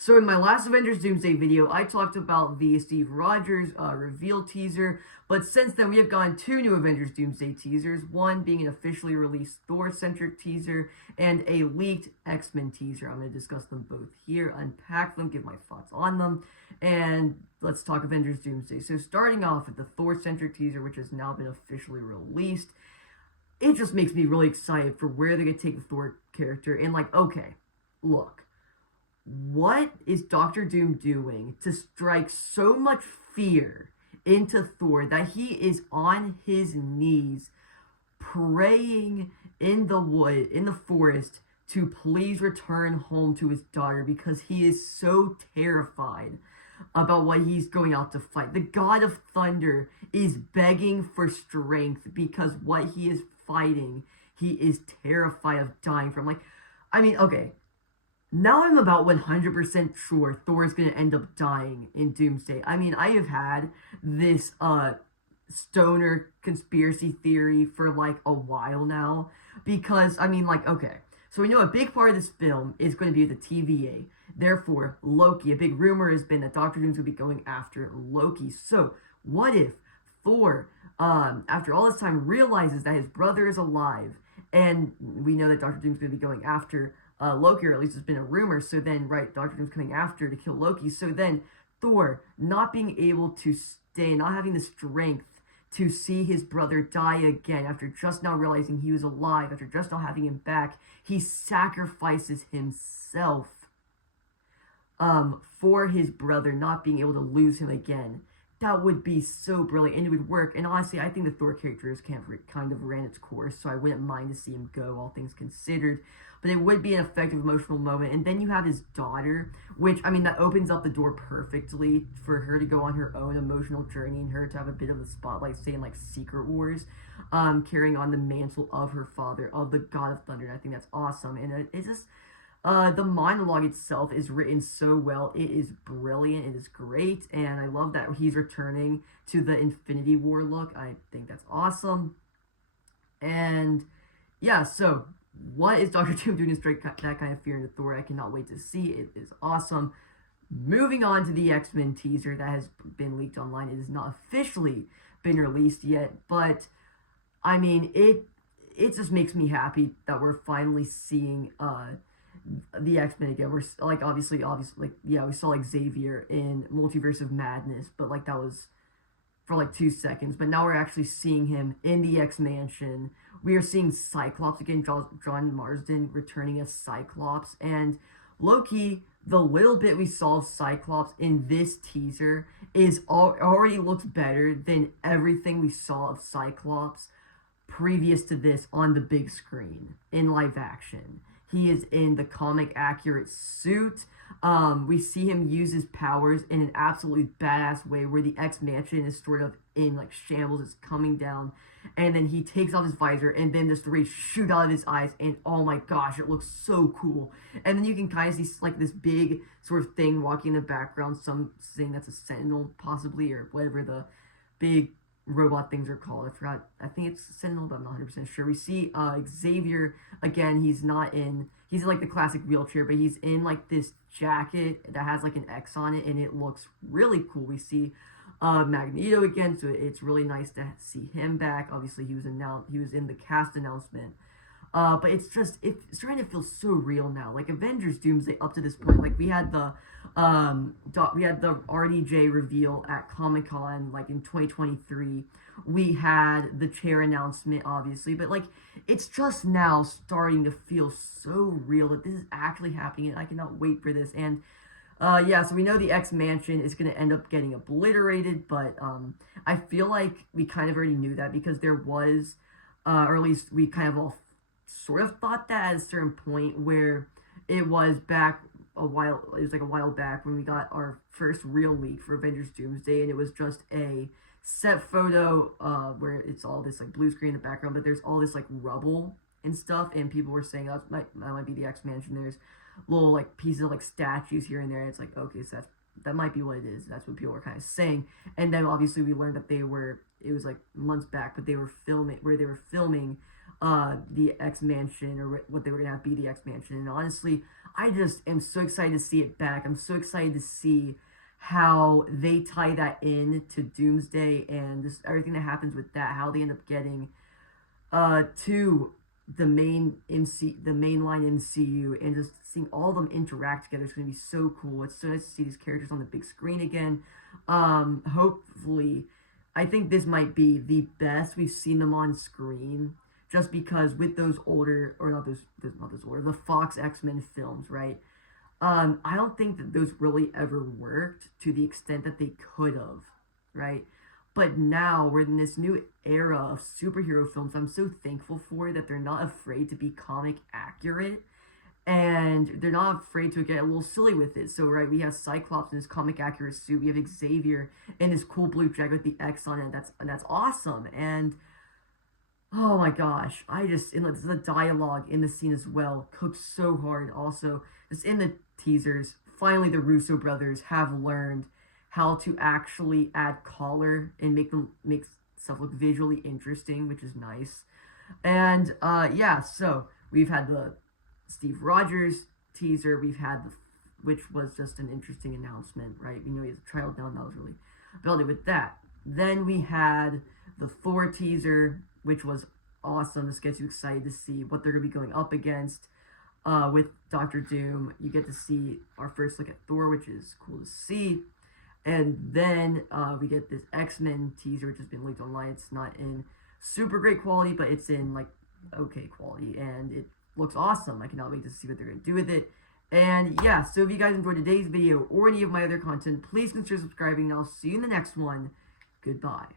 So in my last Avengers Doomsday video, I talked about the Steve Rogers reveal teaser, but since then we have gotten two new Avengers Doomsday teasers, one being an officially released Thor-centric teaser, and a leaked X-Men teaser. I'm going to discuss them both here, unpack them, give my thoughts on them, and let's talk Avengers Doomsday. So starting off with the Thor-centric teaser, which has now been officially released, it just makes me really excited for where they're going to take the Thor character, and like, okay, look. What is Doctor Doom doing to strike so much fear into Thor that he is on his knees praying in the forest, to please return home to his daughter because he is so terrified about what he's going out to fight? The God of Thunder is begging for strength because what he is fighting, he is terrified of dying from. Like, I mean, okay. Now I'm about 100% sure Thor is going to end up dying in Doomsday. I mean, I have had this stoner conspiracy theory for like a while now. Because, I mean, like, okay. So we know a big part of this film is going to be the TVA. Therefore, Loki. A big rumor has been that Doctor Doom's going to be going after Loki. So, what if Thor, after all this time, realizes that his brother is alive? And we know that Doctor Doom's going to be going after Loki, or at least it's been a rumor. So then, right, Doctor Doom's coming after to kill Loki. So then, Thor not being able to stay, not having the strength to see his brother die again after just now realizing he was alive, after just now having him back, he sacrifices himself for his brother not being able to lose him again. That would be so brilliant, and it would work. And honestly, I think the Thor character has kind of ran its course, so I wouldn't mind to see him go, all things considered. But it would be an effective emotional moment. And then you have his daughter, which, I mean, that opens up the door perfectly for her to go on her own emotional journey, and her to have a bit of the spotlight, say in like Secret Wars, carrying on the mantle of her father, of the God of Thunder. And I think that's awesome. And it's just... the monologue itself is written so well. It is brilliant. It is great. And I love that he's returning to the Infinity War look. I think that's awesome. And yeah, so what is Doctor Doom doing to strike that kind of fear into Thor? I cannot wait to see. It is awesome. Moving on to the X-Men teaser that has been leaked online. It has not officially been released yet, but I mean, it just makes me happy that we're finally seeing the X-Men again. We're like obviously like, yeah, we saw like Xavier in Multiverse of Madness, but like that was for like 2 seconds. But now we're actually seeing him in the X-Mansion. We are seeing Cyclops again, John Marsden returning as Cyclops, and Loki. The little bit we saw of Cyclops in this teaser is already looks better than everything we saw of Cyclops previous to this on the big screen in live action. He is in the comic accurate suit. We see him use his powers in an absolutely badass way where the X-Mansion is sort of in like shambles. It's coming down, and then he takes off his visor, and then the rays shoot out of his eyes, and oh my gosh, it looks so cool. And then you can kind of see like this big sort of thing walking in the background, some saying that's a Sentinel possibly, or whatever the big robot things are called. I forgot. I think it's Sentinel, but I'm not 100% sure. We see Xavier again. He's in like the classic wheelchair, but he's in like this jacket that has like an X on it, and it looks really cool. We see Magneto again, so it's really nice to see him back. Obviously, he was in the cast announcement. But it's starting to feel so real now. Like Avengers Doomsday up to this point, like we had the RDJ reveal at Comic-Con like in 2023. We had the chair announcement, obviously, but like it's just now starting to feel so real that this is actually happening, and I cannot wait for this. And yeah, so we know the X-Mansion is going to end up getting obliterated, but I feel like we kind of already knew that because there was, or at least we kind of all sort of thought that at a certain point where it was a while back when we got our first real leak for Avengers Doomsday, and it was just a set photo where it's all this like blue screen in the background, but there's all this like rubble and stuff, and people were saying that might be the X-Mansion. There's little like pieces of like statues here and there. It's like, okay, so that might be what it is. That's what people were kind of saying. And then obviously we learned that it was like months back, but they were filming the X-Mansion, or what they were gonna have be the X-Mansion. And honestly, I just am so excited to see it back. I'm so excited to see how they tie that in to Doomsday and just everything that happens with that, how they end up getting to the mainline MCU, and just seeing all of them interact together is going to be so cool. It's so nice to see these characters on the big screen again. Hopefully, I think this might be the best we've seen them on screen, just because with those older, or not those older, the Fox X-Men films, right? I don't think that those really ever worked to the extent that they could have, right? But now we're in this new era of superhero films. I'm so thankful for it, that they're not afraid to be comic accurate, and they're not afraid to get a little silly with it. So, right, we have Cyclops in his comic accurate suit. We have Xavier in his cool blue jacket with the X on it. That's awesome. And oh my gosh, and the dialogue in the scene as well cooks so hard. Also, just in the teasers, finally the Russo brothers have learned how to actually add color and make stuff look visually interesting, which is nice. And yeah, so we've had the Steve Rogers teaser. We've had which was just an interesting announcement, right? We know he has a trial done. That was really building with that. Then we had the Thor teaser, which was awesome. This gets you excited to see what they're going to be going up against with Doctor Doom. You get to see our first look at Thor, which is cool to see. And then we get this X-Men teaser, which has been leaked online. It's not in super great quality, but it's in like okay quality, and it looks awesome. I cannot wait to see what they're going to do with it. And yeah, so if you guys enjoyed today's video or any of my other content, please consider subscribing, and I'll see you in the next one. Goodbye.